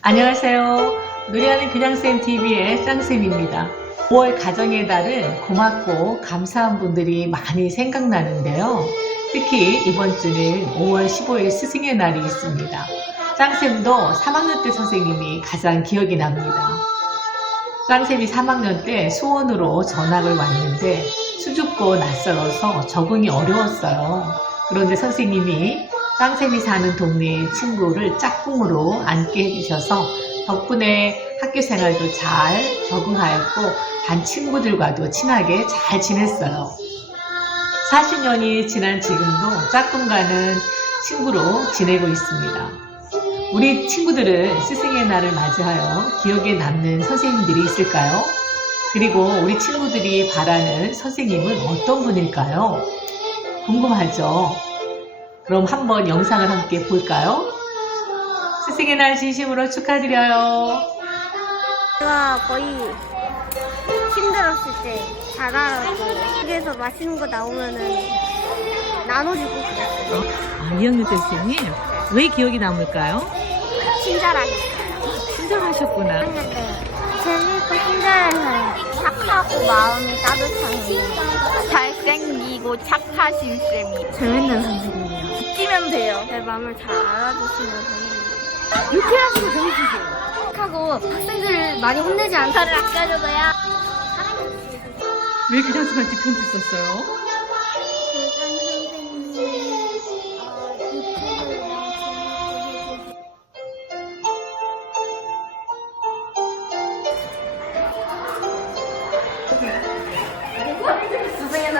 안녕하세요. 노래하는 그냥쌤 TV의 짱쌤입니다. 5월 가정의 달은 고맙고 감사한 분들이 많이 생각나는데요. 특히 이번 주는 5월 15일 스승의 날이 있습니다. 짱쌤도 3학년 때 선생님이 가장 기억이 납니다. 짱쌤이 3학년 때 수원으로 전학을 왔는데 수줍고 낯설어서 적응이 어려웠어요. 그런데 선생님이 짱쌤이 사는 동네 친구를 짝꿍으로 앉게 해주셔서 덕분에 학교 생활도 잘 적응하였고 반 친구들과도 친하게 잘 지냈어요. 40년이 지난 지금도 짝꿍과는 친구로 지내고 있습니다. 우리 친구들은 스승의 날을 맞이하여 기억에 남는 선생님들이 있을까요? 그리고 우리 친구들이 바라는 선생님은 어떤 분일까요? 궁금하죠? 그럼 한번 영상을 함께 볼까요? 스승의 날 진심으로 축하드려요. 제가 거의 힘들었을 때 잘하라고 집에서 맛있는 거 나오면은 나눠주고 그랬어요. 아, 2학년 때 선생님, 왜 기억이 남을까요? 친절하셨어요. 친절하셨구나. 했는데 재밌고 친절해서 착하고 마음이 따뜻한 잘생기고 착하신 쌤이 재밌는 선생님이에요. 느끼면 돼요. 제 마음을 잘 알아주시는 선생님. 유쾌하고도 재밌으세요. 하고 학생들을 많이 혼내지 않고 저를 아껴줘서요. 왜 그냥 수한테 편지 썼어요? 선생님,